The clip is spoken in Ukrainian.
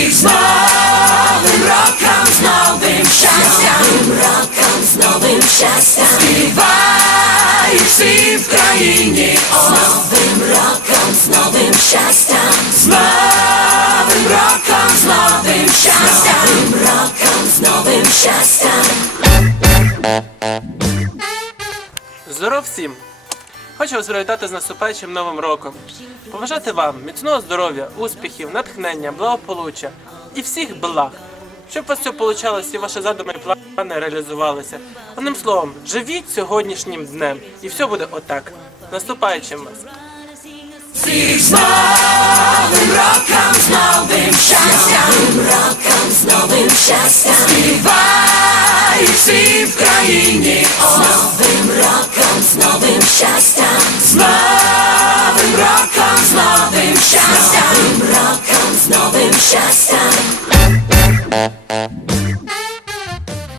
Всіх з новим роком, з новим щастям, новим роком, з новим щастям, співають всі в країні, з новим роком, з новим щастям, з новим роком, з новим щастям, з новим роком, з новим щастям. Здоров всім! Хочу вас привітати з наступаючим новим роком. Побажати вам міцного здоров'я, успіхів, натхнення, благополуччя і всіх благ. Щоб у вас все вийшло і ваші задуми і плани реалізувалися. Одним словом, живіть сьогоднішнім днем, і все буде отак. З Наступаючим вас! З новим роком, з новим щастям, новим роком, з новим щастям, співають всі в країні, новим щастям, з новим роком, з новим щастям.